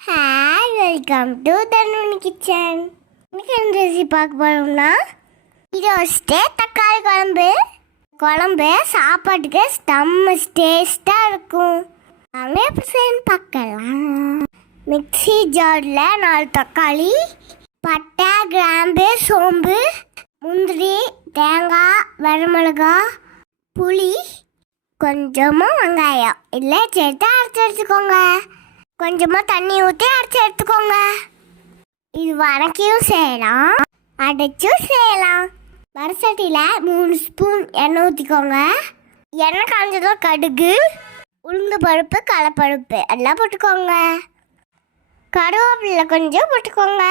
Hi, welcome to Thanuni kitchen. இன்னைக்கு என்ன recipe பார்க்க போறோம்னா ரோஸ்ட் தக்காளி குழம்பு சாப்பாட்டுக்கு செம்ம டேஸ்ட்டாக இருக்கும். நாங்க எப்படி செய்யணும் பார்க்கலாம். மிக்ஸி ஜாரில் 4 தக்காளி, பட்டை, கிராம்பு, சோம்பு, முந்திரி, தேங்காய், வரமிளகாய், புளி, கொஞ்சமாக வெங்காயம் இல்லை சேர்த்து அரைச்சி எடுத்துக்கோங்க. கொஞ்சமாக தண்ணி ஊற்றி அரைச்சி எடுத்துக்கோங்க. இது வதக்கியும் செய்யலாம், அடைச்சும் செய்யலாம். வடசட்டியில் 3 ஸ்பூன் எண்ணெய் ஊற்றிக்கோங்க. எண்ணெய் காஞ்சதும் கடுகு, உளுந்து பருப்பு, கடலைப்பருப்பு எல்லாம் போட்டுக்கோங்க. கருவேப்பிலை கொஞ்சம் போட்டுக்கோங்க.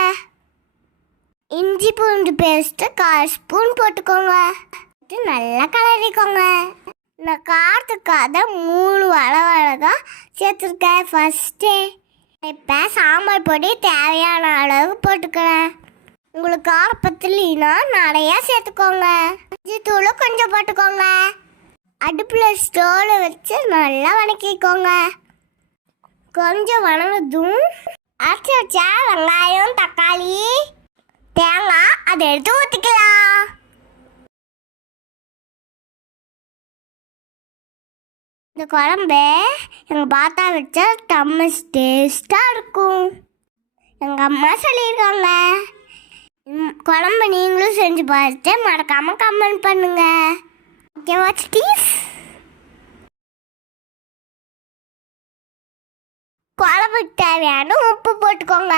இஞ்சி பூண்டு பேஸ்ட்டு 1/4 ஸ்பூன் போட்டுக்கோங்க. நல்லா கலரிக்கோங்க. நான் காரத்துக்காக 3 வளவழகா சேர்த்துருக்கேன் ஃபஸ்ட்டு. இப்போ சாம்பார் பொடி தேவையான அளவு போட்டுக்கிறேன். உங்களுக்கு காரம் பத்தலைன்னா நிறையா சேர்த்துக்கோங்க. இஞ்சி தூள் கொஞ்சம் போட்டுக்கோங்க. அடுப்பில் ஸ்டோவில் வச்சு நல்லா வதக்கிக்கோங்க. கொஞ்சம் வதங்கதும் அரைச்சி வச்சா வெங்காயம், தக்காளி, தேங்காய் அதை எடுத்து ஊற்றிக்கலாம். இந்த குழம்பு எங்கள் பாத்தா வச்சா செம்ம டேஸ்ட்டாக இருக்கும். எங்கள் அம்மா சொல்லியிருக்காங்க. குழம்பு நீங்களும் செஞ்சு பார்த்துட்டு மறக்காமல் கமெண்ட் பண்ணுங்க. ஓகேவா சிட்டீஸ்? குழம்புக்கு தேவையான உப்பு போட்டுக்கோங்க.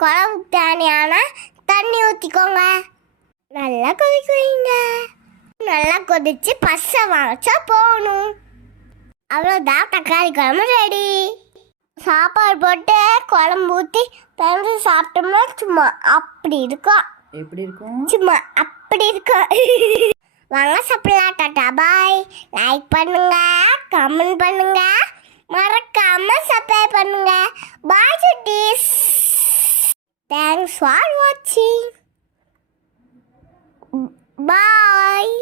குழம்புக்கு தேவையான தண்ணி ஊற்றிக்கோங்க. நல்லா கொதிக்க வைங்க. நல்லா கொதிச்சு பசை வரைச்சா போகணும். அவ்வளோதான், தக்காளி குழம்பு ரெடி. சாப்பாடு போட்டு குழம்பு ஊற்றி பிறந்து சாப்பிட்டோம்னா சும்மா அப்படி இருக்கும். எப்படி இருக்கும்? சும்மா அப்படி இருக்கும். வாங்க சாப்பிடலாம். டாடா பாய். லைக் பண்ணுங்க, கமெண்ட் பண்ணுங்க, மறக்காம சப்ஸ்கிரைப் பண்ணுங்க. பாய் சுட்டீஸ். தேங்க்ஸ் ஃபார் வாட்சிங். பாய்.